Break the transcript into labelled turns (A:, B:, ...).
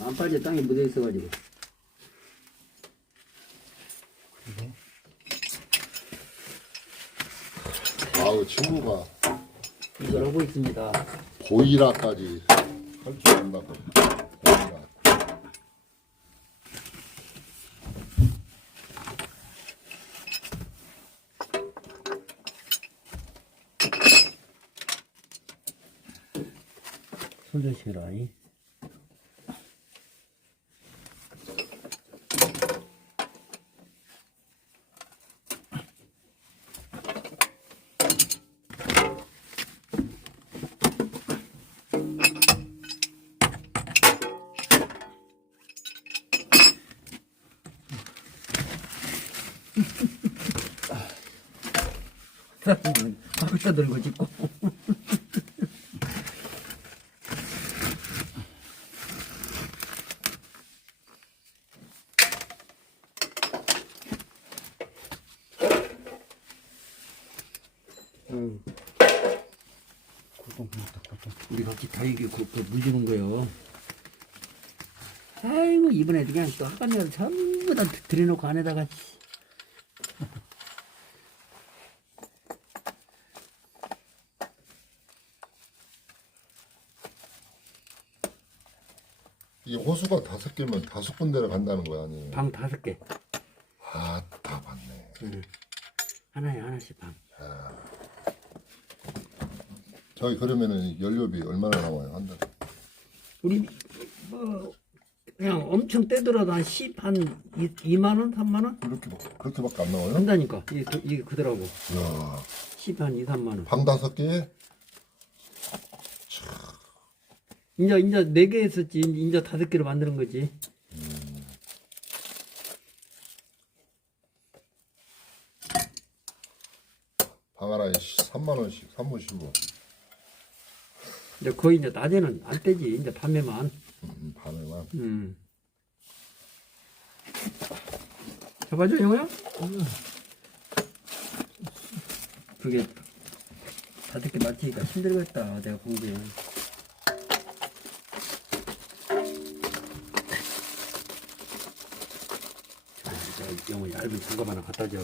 A: 안 빠져 땅에 묻어 있어가지고.
B: 아우 친구가
A: 이걸 하고 있습니다.
B: 보이라까지 할 줄 안다고 보이라
A: 손 조심해라. 이. 박자 들고 찍고. 응. 우리 같이 다 이게 그, 그 물주는 거요. 아이고 이번에 그냥 또 하간을 전부 다 들여놓고 안에다가
B: 이 호수가 다섯 개면 다섯 군데를 간다는 거 아니에요?
A: 방 다섯 개
B: 아다 맞네
A: 하나에 하나씩 방.
B: 저희 그러면은 연료비 얼마나 나와요 한 달에?
A: 우리 뭐 그냥 엄청 떼더라도 한 10, 한 2 만 원, 3만 원
B: 그렇게 그렇게밖에 안 나와요?
A: 한다니까 이게, 그- 이게 그더라고.
B: 이야
A: 10, 한 2, 3만 원.
B: 방 다섯 개에
A: 이제 이제 네 개 했었지. 이제 다섯 개로 만드는 거지.
B: 방 하나에 3만 원씩 3분 15
A: 이제 거의 이제 낮에는 안 떼지. 이제 밤에만.
B: 음, 밤에만
A: 음. 잡아줘, 영호야? 그게 다섯 개 맞히니까 힘들겠다. 내가 공부에. 이제 영호 얇은 장갑 하나 갖다 줘.